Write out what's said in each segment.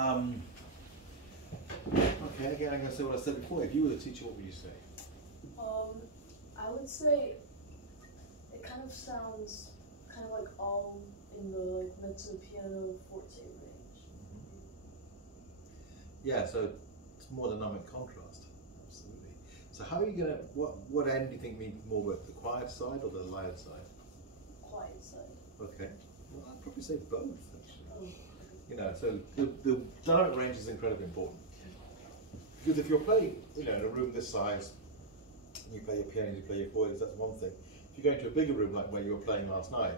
Um, okay, again, I'm going to say what I said before. If you were the teacher, what would you say? I would say it kind of sounds kind of like all in the mezzo piano forte range. Yeah, so it's more dynamic contrast. Absolutely. So how are you going to, what end do you think means more work, the quiet side or the loud side? Quiet side. Okay. Well, I'd probably say both, actually. Oh. You know, so the dynamic range is incredibly important. Because if you're playing, you know, in a room this size, you play your pianos, you play your fortes, that's one thing. If you go into a bigger room like where you were playing last night,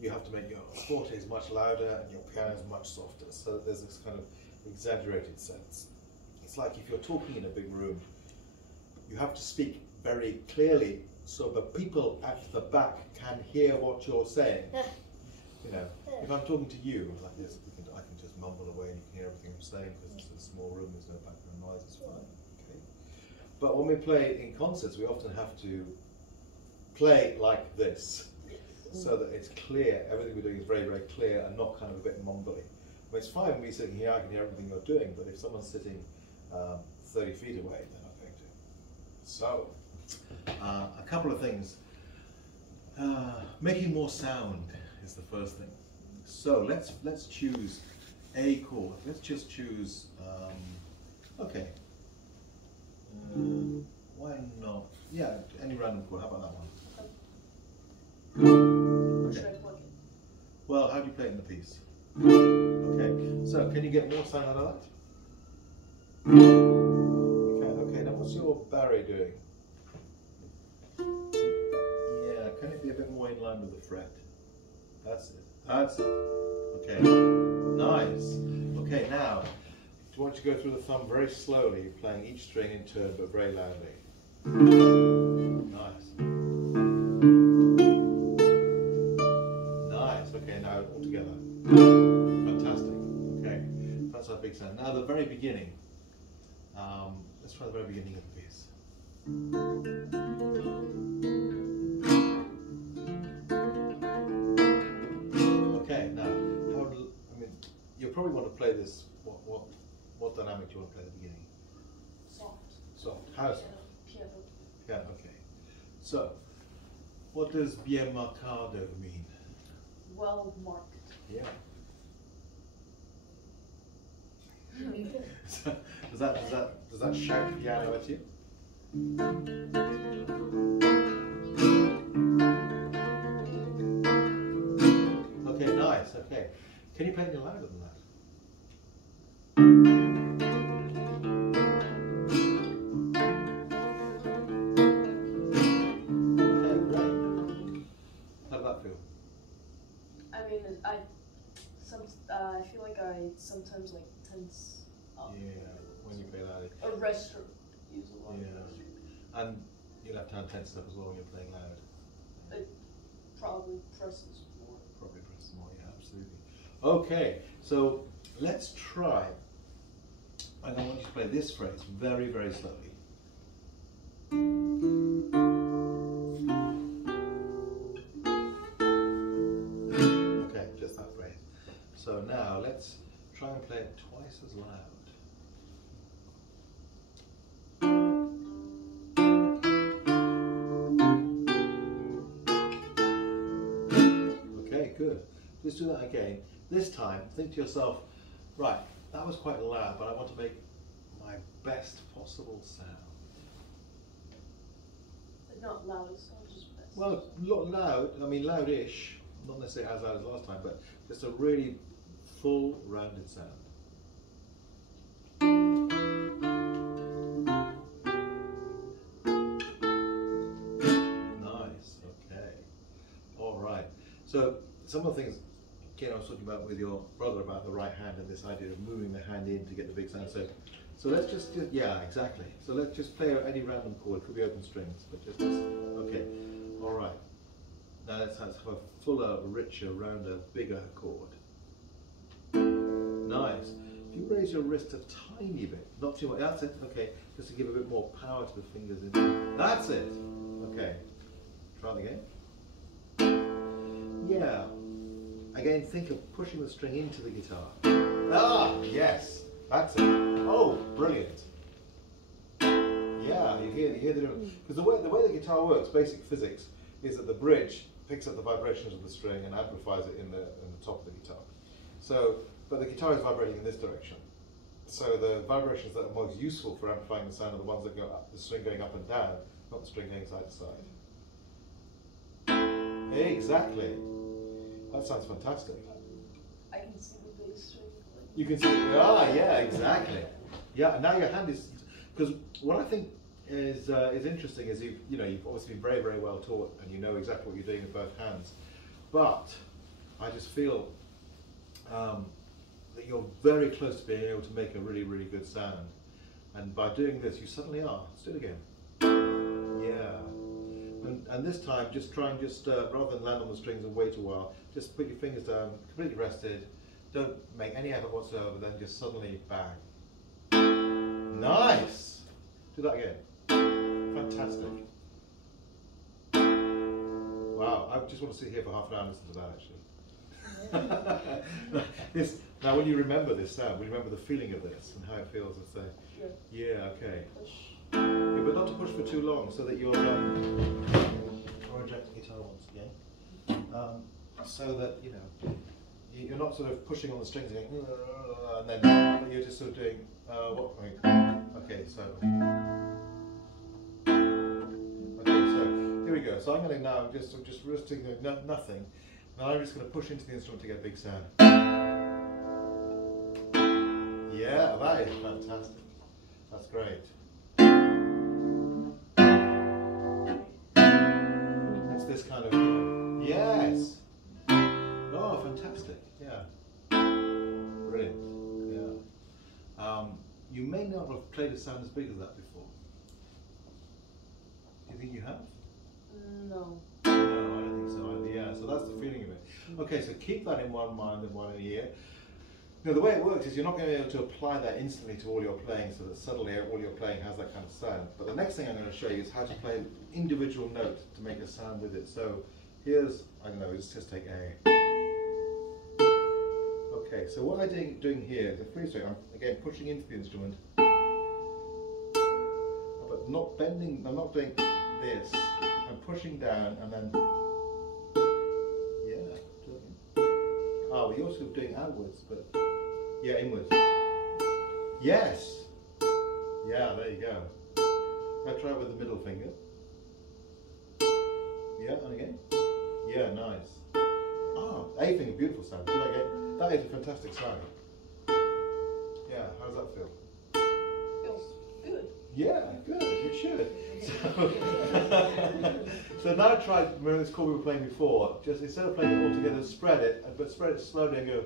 you have to make your fortes much louder and your pianos much softer. So there's this kind of exaggerated sense. It's like if you're talking in a big room, you have to speak very clearly so the people at the back can hear what you're saying. You know, if I'm talking to you like this, I can just mumble away and you can hear everything I'm saying because it's a small room, there's no background noise, it's fine. Okay. But when we play in concerts, we often have to play like this so that it's clear, everything we're doing is very, very clear and not kind of a bit mumbly. I mean, it's fine when we're sitting here, I can hear everything you're doing, but if someone's sitting 30 feet away, they're not going to. So, a couple of things. Making more sound is the first thing. So let's choose a chord. Let's just choose, okay. Why not? Yeah, any random chord. How about that one? Should I plug it? Well, how do you play it in the piece? Okay, so can you get more sound out of that? You can, okay. Now what's your barre doing? Yeah, can it be a bit more in line with the fret? That's it. That's it. Okay, nice. Okay, now, do you want to go through the thumb very slowly, playing each string in turn but very loudly? Nice. Nice, okay, now all together. Fantastic, okay. That's our big sound. Now the very beginning. Let's try the very beginning of the piece. Okay, now, you'll probably want to play this. What dynamic do you want to play at the beginning? Soft. Soft. How soft? Piano. Piano. Okay. So, what does bien marcado mean? Well marked. Yeah. So, does that shout piano at you? Okay, nice. Okay. Can you play any louder than that? Okay, great. How did that feel? I mean, I feel like I sometimes like tense up. Yeah, when you play loud. A register. Use a lot of Yeah. register. And your left hand tenses up as well when you're playing loud. It probably presses more. Probably presses more, yeah, absolutely. Okay, so let's try. And I want you to play this phrase very, very slowly. Okay, just that phrase. So now let's try and play it twice as loud. Okay, good. Let's do that again. This time, think to yourself, right, that was quite loud, but I want to make my best possible sound. But not loudest, I'll just best. Well, loud, I mean loudish, not necessarily as loud as last time, but just a really full, rounded sound. Nice, okay. All right. So, some of the things, again, I was talking about with your brother about the right hand and this idea of moving the hand in to get the big sound. So let's just yeah, exactly. So let's just play any random chord. It could be open strings, but just okay. All right. Now let's have a fuller, richer, rounder, bigger chord. Nice. If you raise your wrist a tiny bit, not too much. That's it. Okay, just to give a bit more power to the fingers. That's it. Okay. Try it again. Yeah. Again, think of pushing the string into the guitar. Ah, yes, that's it. Oh, brilliant. Yeah, you hear the difference. Because the way the guitar works, basic physics, is that the bridge picks up the vibrations of the string and amplifies it in the top of the guitar. So, but the guitar is vibrating in this direction. So the vibrations that are most useful for amplifying the sound are the ones that go up, the string going up and down, not the string going side to side. Exactly. That sounds fantastic. I can see the bass string. You can see, yeah, exactly. Yeah, and now your hand is, because what I think is interesting is you've obviously been very, very well taught and you know exactly what you're doing with both hands. But I just feel that you're very close to being able to make a really, really good sound. And by doing this, you suddenly are. Let's do it again. Yeah. And this time, just try and rather than land on the strings and wait a while, just put your fingers down, completely rested. Don't make any effort whatsoever, then just suddenly bang. Nice! Do that again. Fantastic. Wow, I just want to sit here for half an hour and listen to that actually. Now when you remember this sound, remember the feeling of this and how it feels, let's say. Yeah, okay. Yeah, but not to push for too long so that you're or eject the guitar once again. So that, you're not sort of pushing on the strings again, and then you're just sort of doing okay, so here we go. So I'm going to now just doing nothing. Now I'm just going to push into the instrument to get a big sound. Yeah, that is fantastic. That's great. It's this kind of yes. Oh, fantastic. Yeah. Brilliant. Yeah. You may not have played a sound as big as that before. Do you think you have? No. No, I don't think so either. Yeah, so that's the feeling of it. Okay, so keep that in one mind and one ear. Now the way it works is you're not going to be able to apply that instantly to all your playing so that suddenly all your playing has that kind of sound. But the next thing I'm going to show you is how to play an individual note to make a sound with it. So here's, I don't know, let's just take A. Okay, so what I'm doing here is a free string. I'm again pushing into the instrument, but not bending, I'm not doing this. I'm pushing down and then, yeah. Oh, you're also doing outwards, but yeah, inwards. Yes! Yeah, there you go. Now try it with the middle finger. Yeah, and again. Yeah, nice. Oh, A finger, beautiful sound. Do that again. That is a fantastic sound. Yeah, how does that feel? Feels good. Yeah, good, it should. So now try, remember this chord we were playing before, just instead of playing it all together, spread it, but spread it slowly and go.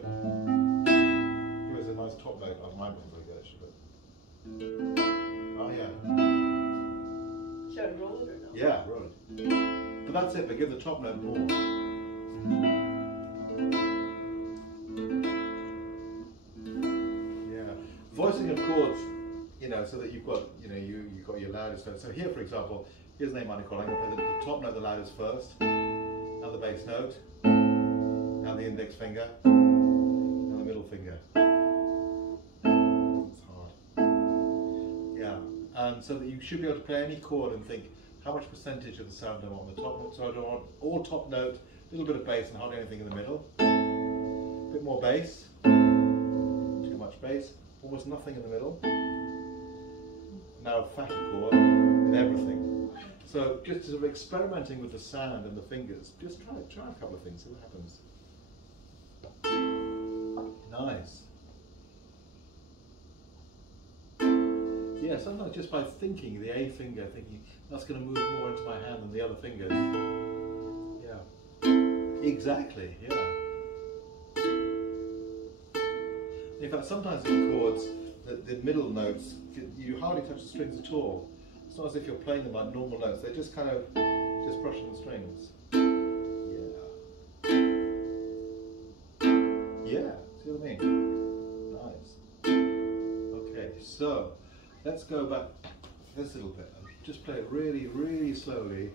Give us a nice top note. Oh, mine wasn't very good actually, but. Oh yeah. Should I roll it or no? Yeah, roll it. But that's it, but give the top note more. Yeah. Voicing of chords, so that you've got, you've got your loudest note. So here, for example, here's an A minor chord. I'm going to play the top note the loudest first, now the bass note, now the index finger, now the middle finger. It's hard. Yeah, and so that you should be able to play any chord and think, how much percentage of the sound do I want on the top note? So I don't want all top note, a little bit of bass and hardly anything in the middle. A bit more bass, too much bass, almost nothing in the middle. Now a fatter chord with everything. So just sort of experimenting with the sound and the fingers. Just try a couple of things, see what happens. Nice. Yeah, sometimes just by thinking the A finger, thinking that's going to move more into my hand than the other fingers. Yeah. Exactly, yeah. In fact, sometimes in chords, the middle notes, you hardly touch the strings at all. It's not as if you're playing them like normal notes, they're just kind of just brushing the strings. Yeah. Yeah, see what I mean? Nice. Okay, so let's go back this little bit and just play it really, really slowly.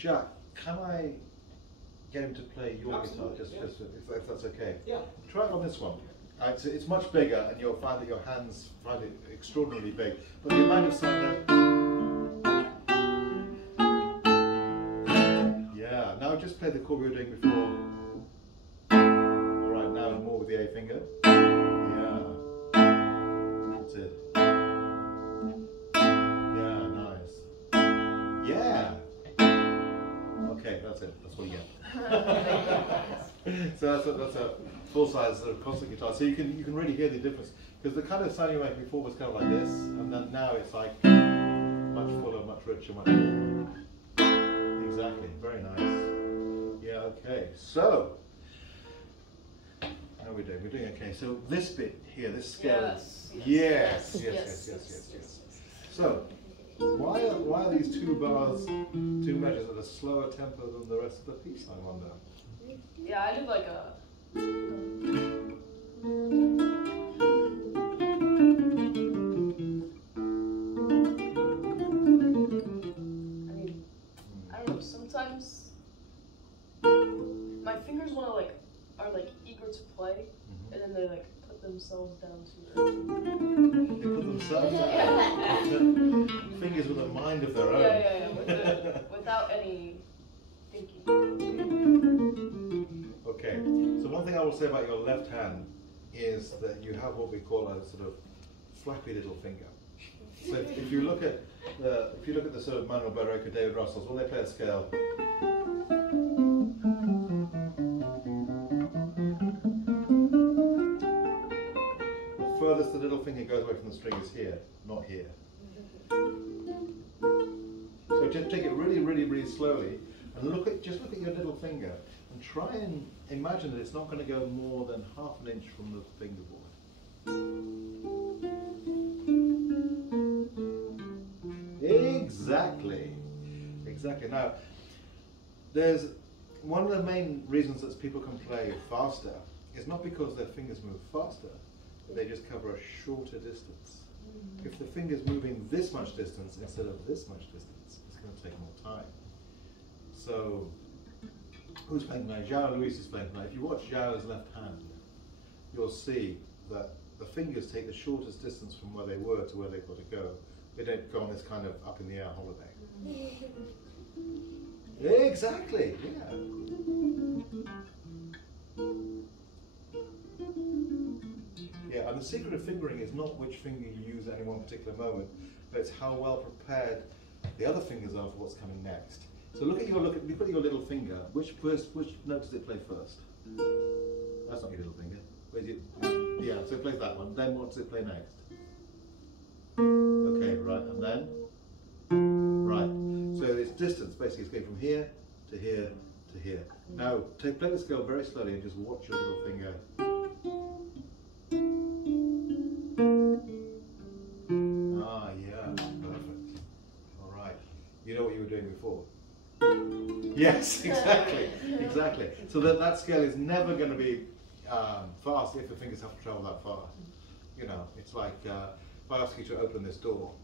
Jack, can I get him to play your Absolutely, guitar, yeah. just if that's okay? Yeah. Try it on this one. It's much bigger, and you'll find that your hands find it extraordinarily big. But the amount of sound that... Yeah, now just play the chord we were doing before. Alright, now more with the A finger. Yeah. That's it. Yeah, nice. Yeah. Okay, that's it. That's what you get. So that's a full-size sort of concert guitar. So you can really hear the difference, because the kind of sound you were making before was kind of like this, and then now it's like much fuller, much richer, much more. Exactly. Very nice. Yeah. Okay. So how are we doing? We're doing okay. So this bit here, this scale. Yes. So why are these two bars, two measures at a slower tempo than the rest of the piece, I wonder? Yeah, I did like a. I mean, I don't know. Sometimes my fingers are eager to play, and then they like put themselves down to earth. They put themselves down. Fingers with a mind of their own. Yeah. Without any thinking. Okay, so one thing I will say about your left hand is that you have what we call a sort of flappy little finger. So if you look at the sort of Manuel Barreto, David Russell's, when they play a scale, the furthest the little finger goes away from the string is here, not here. So just take it really, really, really slowly, and just look at your little finger, and try and imagine that it's not going to go more than half an inch from the fingerboard. Exactly. Now, there's one of the main reasons that people can play faster is not because their fingers move faster, but they just cover a shorter distance. If the finger's moving this much distance instead of this much distance, it's going to take more time. So, who's playing tonight? Gerard Luis is playing tonight. If you watch Gerard's left hand, you'll see that the fingers take the shortest distance from where they were to where they've got to go. They don't go on this kind of up in the air holiday. Exactly, yeah. Yeah, and the secret of fingering is not which finger you use at any one particular moment, but it's how well prepared the other fingers are for what's coming next. So look at your little finger. Which note does it play first? That's not your little finger. Where's it? Yeah, so it plays that one. Then what does it play next? Okay, right, and then? Right. So it's distance, basically it's going from here to here to here. Now, play the scale very slowly and just watch your little finger. Ah, yeah, perfect. All right. You know what you were doing before? Yes, exactly. So that scale is never going to be fast if the fingers have to travel that far. You know, it's like if I ask you to open this door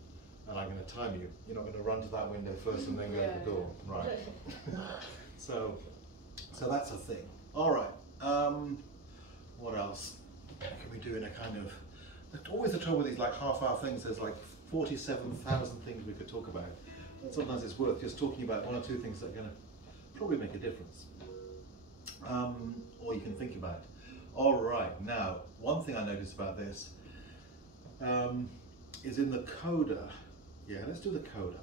and I'm going to time you, you're not going to run to that window first and then go to the door, right? So that's a thing. All right. What else can we do in a kind of? Always the trouble with these like half-hour things. There's like 47,000 things we could talk about. And sometimes it's worth just talking about one or two things that are going to probably make a difference, or you can think about. All right. Now, one thing I noticed about this is in the coda. Yeah, let's do the coda.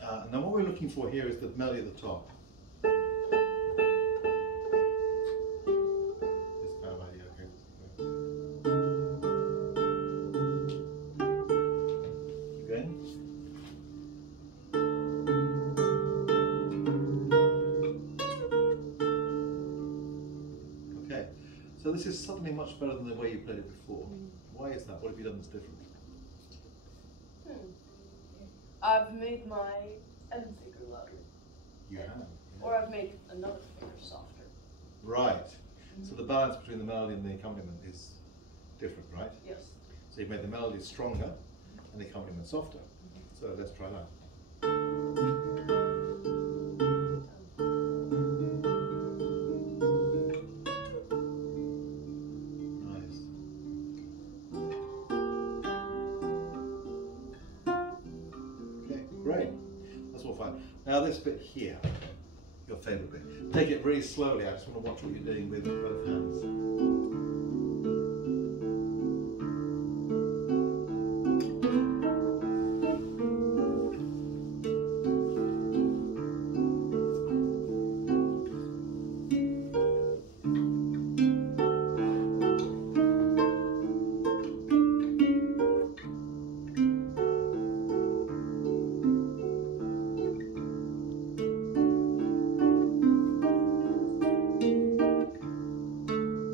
And then what we're looking for here is the melody at the top. This kind of idea, okay. Again. Okay, so this is suddenly much better than the way you played it before. Why is that? What have you done that's different? I've made my M finger louder. You have. Or I've made another finger softer. Right. So the balance between the melody and the accompaniment is different, right? Yes. So you've made the melody stronger and the accompaniment softer. So let's try that. Now this bit here, your favourite bit. Take it very slowly. I just want to watch what you're doing with both hands.